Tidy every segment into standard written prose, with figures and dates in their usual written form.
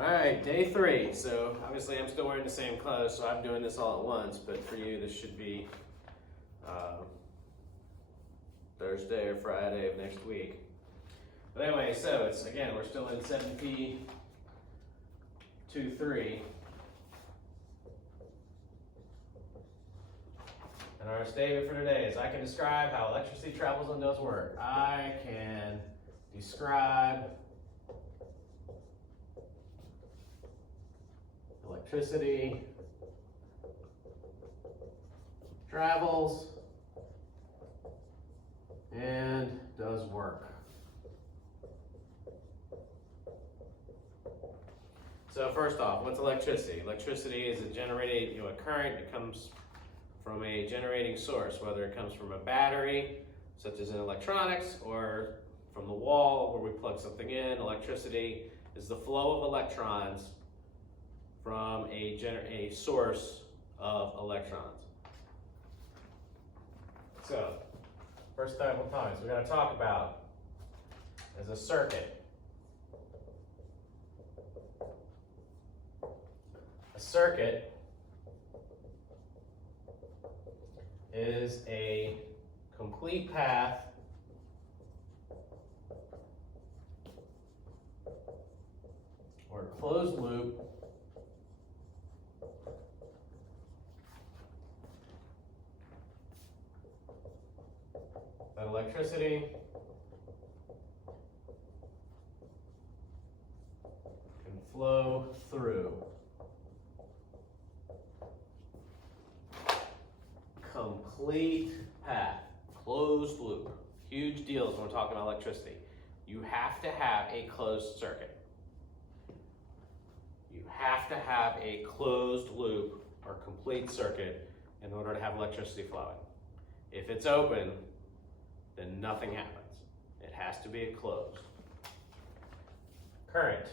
All right, day 3. So obviously I'm still wearing the same clothes, so I'm doing this all at once, but for you this should be Thursday or Friday of next week. But anyway, so it's, again, we're still in 7.P.2.3. And our statement for today is, I can describe how electricity travels and does work. I can describe electricity travels and does work. So first off, what's electricity? Electricity is a current that comes from a generating source, whether it comes from a battery, such as in electronics, or from the wall where we plug something in. Electricity is the flow of electrons from a source of electrons. So, first couple times we're going to talk about is a circuit. A circuit is a complete path or closed loop that electricity can flow through. Complete path, closed loop. Huge deals when we're talking about electricity. You have to have a closed circuit. You have to have a closed loop or complete circuit in order to have electricity flowing. If it's open, then nothing happens. It has to be closed. Current.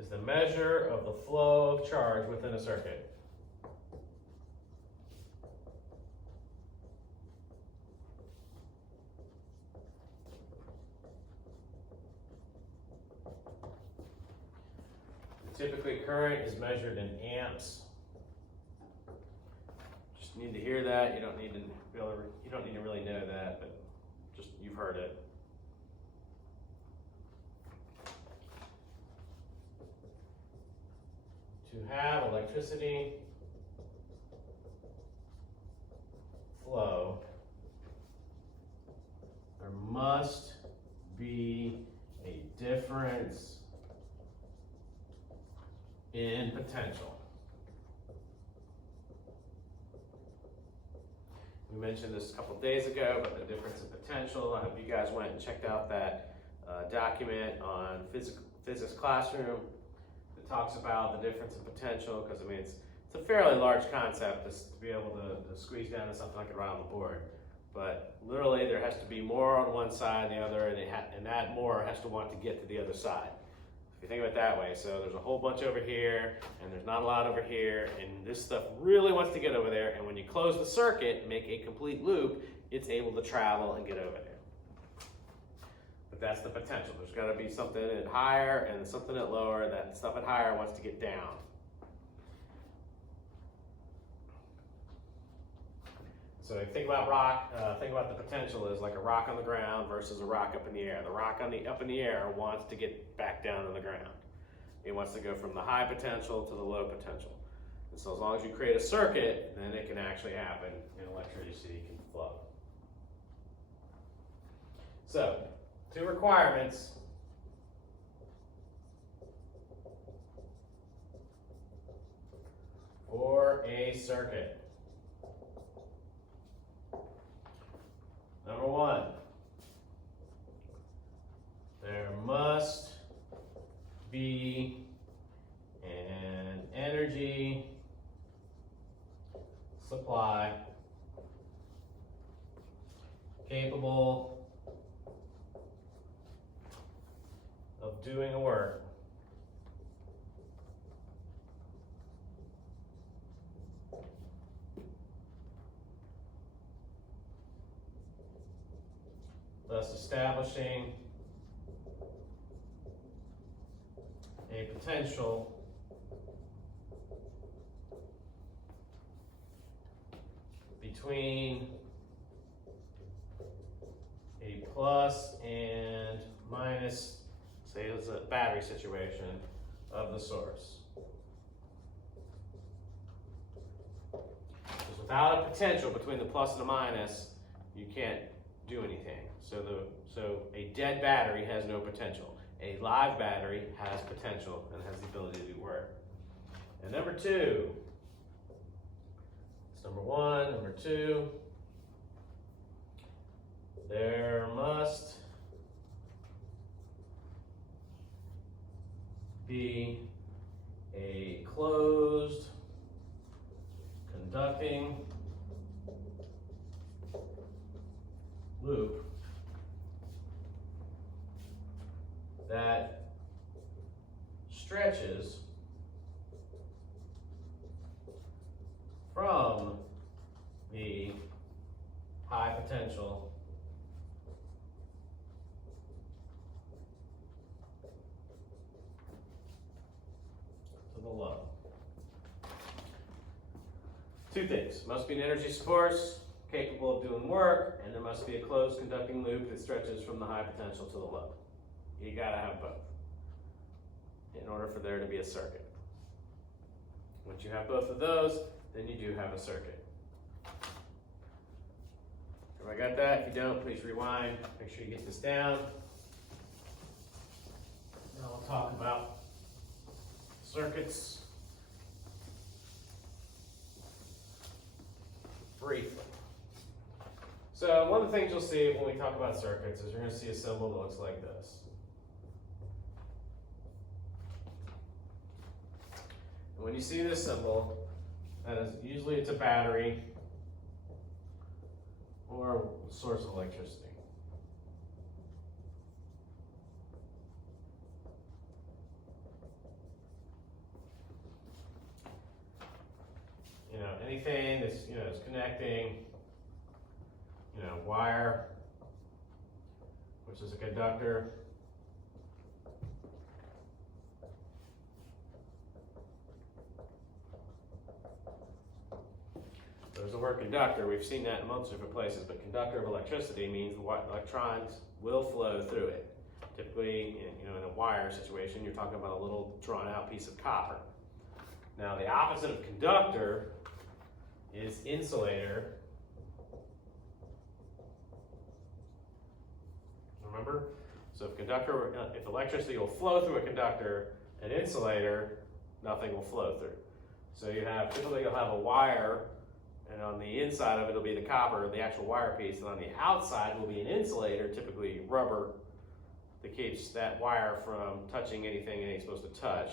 Is the measure of the flow of charge within a circuit. Typically, current is measured in amps. Just need to hear that. You don't need to really know that, but just you've heard it. To have electricity flow, there must be a difference in potential. We mentioned this a couple days ago, but the difference in potential. I hope you guys went and checked out that document on physics classroom that talks about the difference in potential, because I mean it's a fairly large concept to be able to squeeze down to something I could write on the board. But literally there has to be more on one side than the other, and that more has to want to get to the other side. If you think of it that way, so there's a whole bunch over here, and there's not a lot over here, and this stuff really wants to get over there, and when you close the circuit, make a complete loop, it's able to travel and get over there. But that's the potential. There's got to be something at higher and something at lower, and that stuff at higher wants to get down. So think about think about the potential as like a rock on the ground versus a rock up in the air. The rock up in the air wants to get back down to the ground. It wants to go from the high potential to the low potential. And so as long as you create a circuit, then it can actually happen and electricity can flow. So, 2 requirements. For a circuit. Number 1, there must be an energy supply capable of doing a work thus establishing a potential between a plus and minus, say it's a battery situation, of the source. Because without a potential between the plus and the minus, you can't do anything. So a dead battery has no potential. A live battery has potential and has the ability to do work. And number two, it's number one, number two, there must be a closed conducting loop that stretches from the high potential to the low. Two things. Must be an energy source capable of doing work, and there must be a closed conducting loop that stretches from the high potential to the low. You gotta have both in order for there to be a circuit. Once you have both of those, then you do have a circuit. Everybody got that? If you don't, please rewind. Make sure you get this down. Now we'll talk about circuits briefly. So one of the things you'll see when we talk about circuits is you're going to see a symbol that looks like this. And when you see this symbol, usually it's a battery or a source of electricity. Anything that's is connecting, wire, which is a conductor. There's the word conductor. We've seen that in most different places, but conductor of electricity means the electrons will flow through it. Typically, in a wire situation, you're talking about a little drawn-out piece of copper. Now, the opposite of conductor is insulator. Remember? So if electricity will flow through a conductor, an insulator, nothing will flow through. So typically you'll have a wire, and on the inside of it will be the copper, the actual wire piece, and on the outside will be an insulator, typically rubber, that keeps that wire from touching anything it ain't supposed to touch.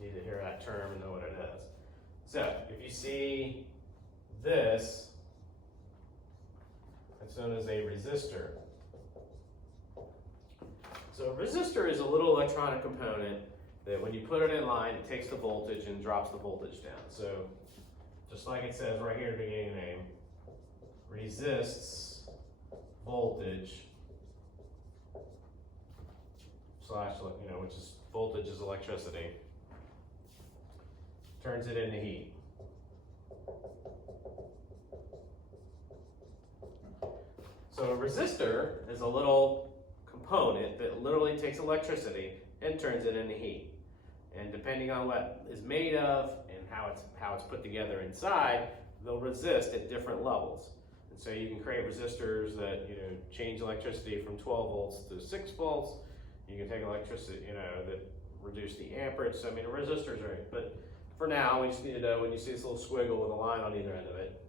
Need to hear that term and know what it is. So if you see this, that's known as a resistor. So a resistor is a little electronic component that when you put it in line, it takes the voltage and drops the voltage down. So just like it says right here at the beginning of the name, resists voltage slash, which is voltage is electricity. Turns it into heat. So a resistor is a little component that literally takes electricity and turns it into heat. And depending on what it's made of and how it's put together inside, they'll resist at different levels. And so you can create resistors that change electricity from 12 volts to 6 volts. You can take electricity that reduce the amperage. So resistors are, but for now, we just need to know when you see this little squiggle with a line on either end of it,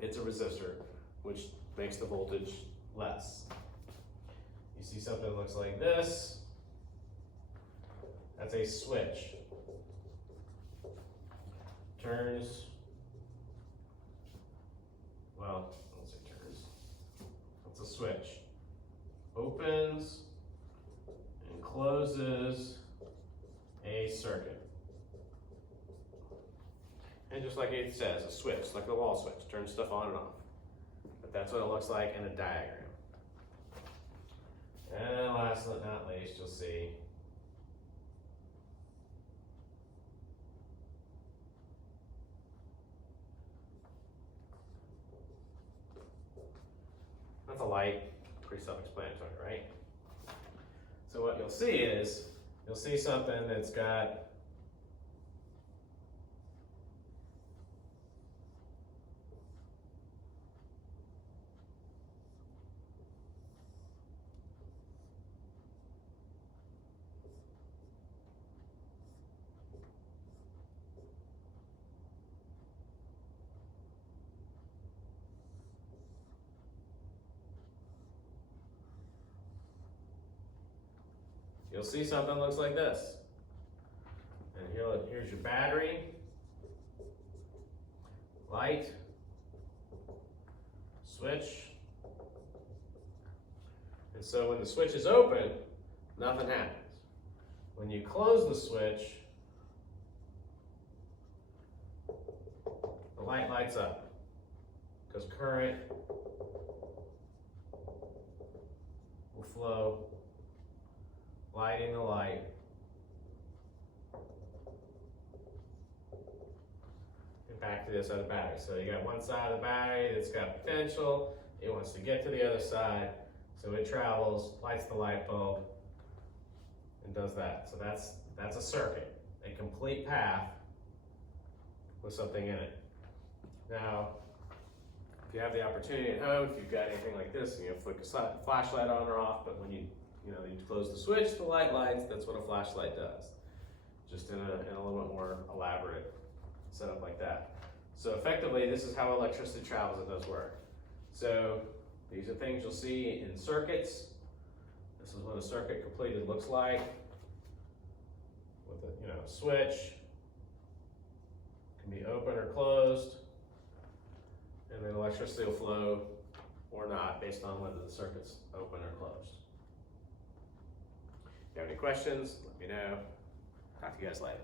it's a resistor, which makes the voltage less. You see something that looks like this, that's a switch. Turns, it's a switch. Opens and closes a circuit. And just like it says, a switch, like a wall switch, turns stuff on and off. But that's what it looks like in a diagram. And last but not least, you'll see that's a light, pretty self-explanatory, right? So what you'll see is, you'll see something that's got you'll see something that looks like this. And here's your battery, light, switch. And so when the switch is open, nothing happens. When you close the switch, the light lights up because current will flow, lighting the light. And back to this other battery. So you got one side of the battery that's got potential, it wants to get to the other side, so it travels, lights the light bulb, and does that. So that's a circuit, a complete path with something in it. Now, if you have the opportunity at home, if you've got anything like this, and you flick a flashlight on or off, but when you close the switch, the light lights. That's what a flashlight does, just in a little bit more elaborate setup like that. So effectively, this is how electricity travels. It does work. So these are things you'll see in circuits. This is what a circuit completed looks like with a switch. Can be open or closed, and then electricity will flow or not based on whether the circuit's open or closed. If you have any questions, let me know. Talk to you guys later.